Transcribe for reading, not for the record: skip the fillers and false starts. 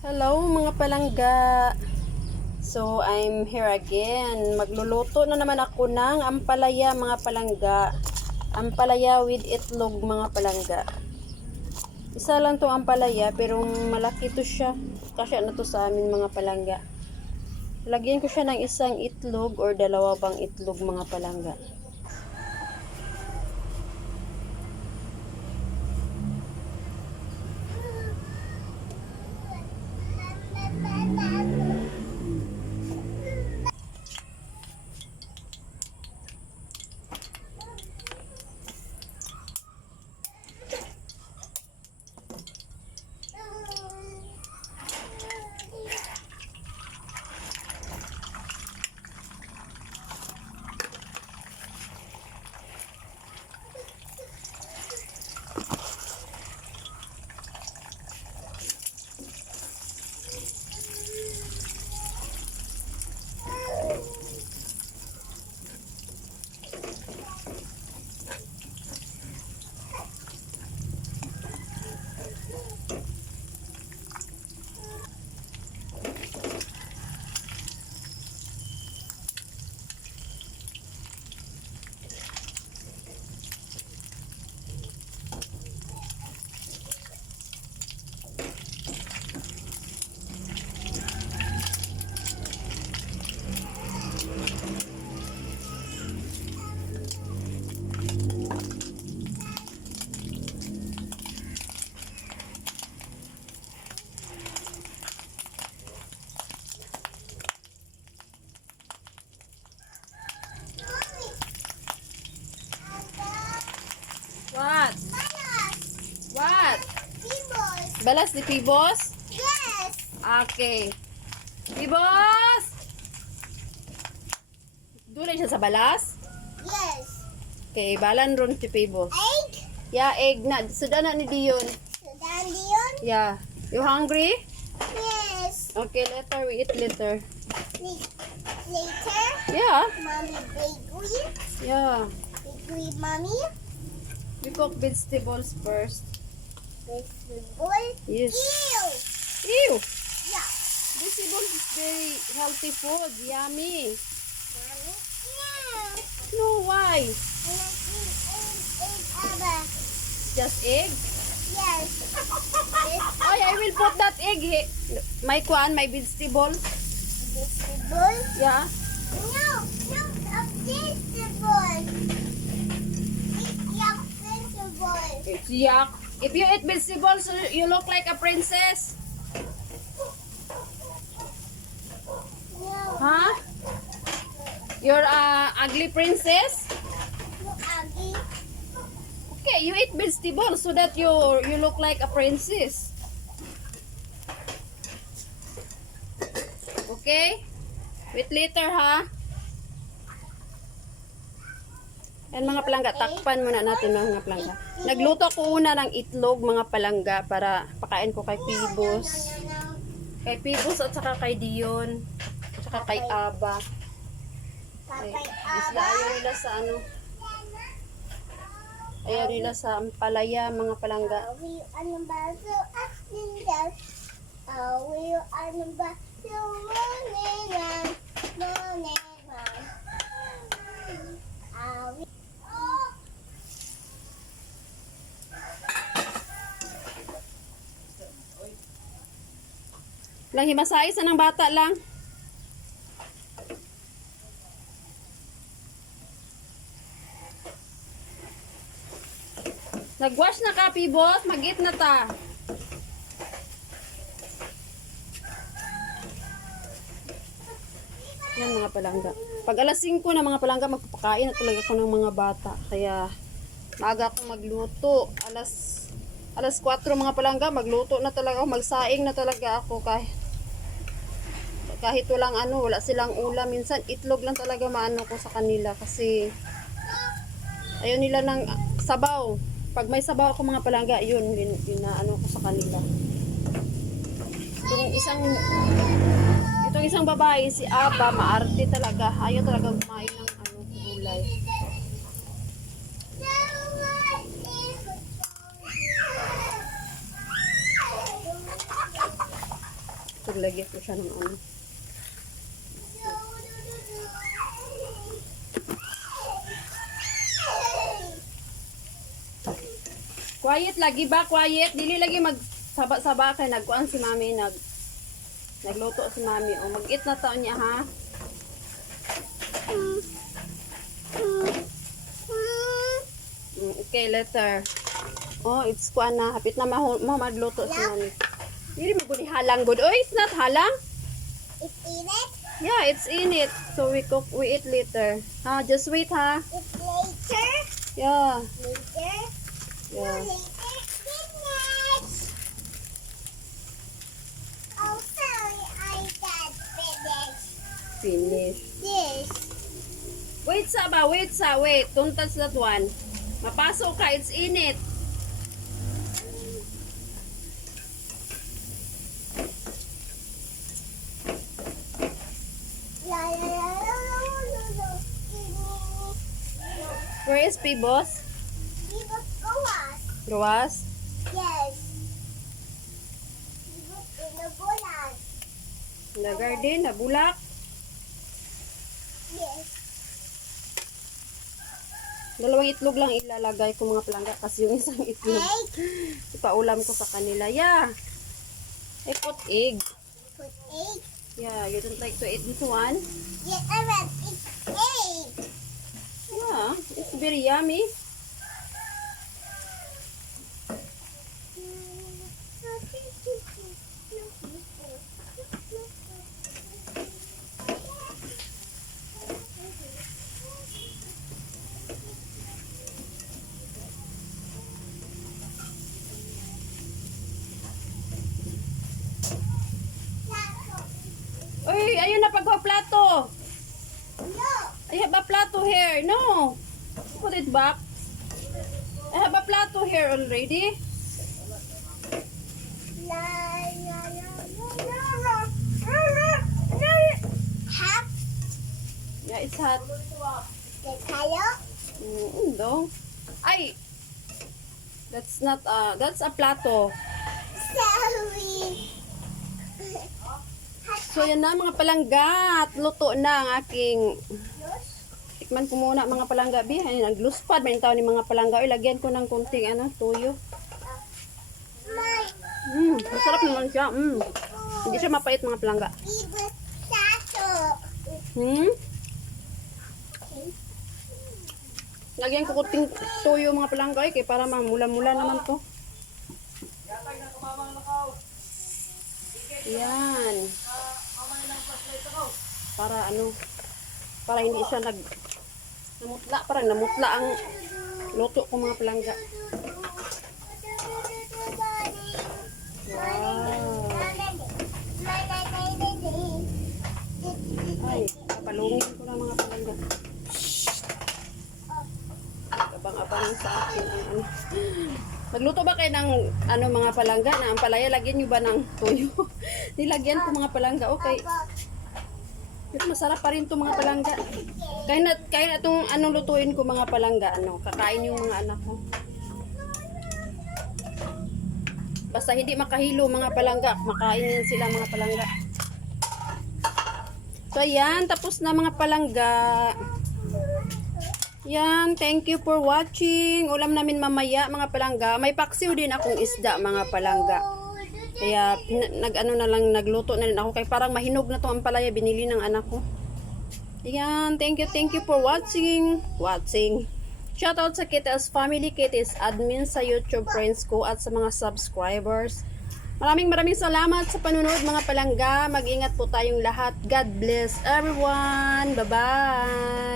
Hello mga palangga. So I'm here again. Magluluto na naman ako ng ampalaya mga palangga. Ampalaya with itlog mga palangga. Isa lang to ampalaya pero malaki to siya. Kasi na to sa amin mga palangga. Lagyan ko siya ng isang itlog or dalawa bang itlog mga palangga. What? What? Pibos. Balas di Pibos? Yes. Okay. Pibos! Doon siya sa balas? Yes. Okay, balan ron si Pibos. Egg. Yeah, egg na. Suda na ni Dion. Sudan Leon. Yeah. You hungry? Yes. Okay, later. We eat later. Later. Yeah. Mommy bakery. Yeah. Bakery mommy. We cook vegetables first. Vegetable. Yes. Ew. Ew! Yeah. Vegetables is very healthy food. Yummy. Mommy. Yeah. No, why? And I eat egg Abba. Just egg? Yes. Oh, I will put that egg. My kwan, my vegetables. Vegetable. Yeah. No. No. A vegetable. Eat your vegetable. It's yuck. If you eat vegetables, you look like a princess. No. Huh? You're a ugly princess? No, Aggie. Okay, you eat vegetables so that you look like a princess. Okay? Wait later, ha? Yan mga palangga, takpan muna natin mga palangga. Nagluto ko una ng itlog mga palangga para pakain ko kay Pibos. Kay Pibos at saka kay Dion. At saka kay Aba. Ay, isla ayaw nila sa ano. Ayaw nila sa ampalaya mga palangga. Ano ba? So, Ninjas. Ano ba? So, Monelan. Monelan. Lang himasay sa ng bata lang. Nagwash na ka, Pibos. Mag-eat na ta. Yan mga palangga. Pag alas 5 na mga palangga, magpapakain na talaga ako ng mga bata. Kaya maaga akong magluto. Alas 4 mga palangga, magluto na talaga ako. Magsaing na talaga ako kahit walang ano, wala silang ulam. Minsan itlog lang talaga maano ko sa kanila kasi ayaw nila ng sabaw. Pag may sabaw ako mga palangga, yun na ano ko sa kanila. Itong isang babae, si Aba, maarte talaga. Ayaw talaga kumain ng ano, gulay. Naglagay ko siya ng ano. Quiet lagi ba? Quiet. Dili lagi magsaba-saba kay nagkuan si mami. Nagluto si mami. O mag-eat na taon niya ha. Okay, later. Oh, it's kuan na. Hapit na magluto si mami. Dili mo guni halang good. Oh, it's not halang. It's in it. Yeah, it's in it. So we eat later. Ha, just wait ha. It's later. Yeah. Later. No, Yeah. later. Finish. Oh, sorry. I got finished. Finish. This. Wait sa ba? Wait sa. Wait. Don't touch that one. Mapasok ka. It's in it. La la la la la la. Where is P-Boss? Give us bolas. Luwas? Yes. Give us in the bolas. The garden? Na bulak? Yes. Dalawang itlog lang ilalagay ko mga palangga kasi yung isang itlog Egg. ipaulam ko sa kanila. Yeah. I put egg. Put egg. Yeah, you don't like to eat this one? Yes, I want it's egg. Yeah, it's very yummy. Uy, ayun na pagkuha plato. No. I have a plato here. No. Put it back. I have a plato here already. La la la la la la la. Hot. Yeah, it's hot. The color. No. Ay. That's not that's a plato. Sorry. So yan na mga palangga at luto na ang aking tikman ko muna mga palangga bi. Ay nagluspad man taw ni mga palangga. Ay lagyan ko ng kunting ano, toyo. My Masarap naman siya. Hindi siya mapait mga palangga. favorite tato. Lagyan ko kunting toyo mga palangga kay para mamula-mula naman to. Yan. Para ano, para hindi siya namutla, parang namutla ang luto ko mga palangga. Wow. Ay, papalungin ko na mga palangga. Abang-abang sa akin ang ano. Magluto ba kayo ng ano mga palangga na ang palaya, lagyan nyo ba ng toyo? Nilagyan ko mga palangga, okay. Pero masarap pa rin to mga palangga. Kaya na itong anong lutuin ko mga palangga, ano, kakain yung mga anak ko. Basta hindi makahilo mga palangga, makain yan sila mga palangga. So ayan, tapos na mga palangga. Yan, thank you for watching. Ulam namin mamaya mga palangga. May paksiw din akong isda mga palangga. Kaya nagluto na rin ako kay parang mahinog na to ang palaya binili ng anak ko. Yan, thank you for watching. Shoutout sa Kittles Family, Kittles admin sa YouTube friends ko at sa mga subscribers. Maraming salamat sa panunod mga palangga. Mag-ingat po tayong lahat. God bless everyone. Bye-bye.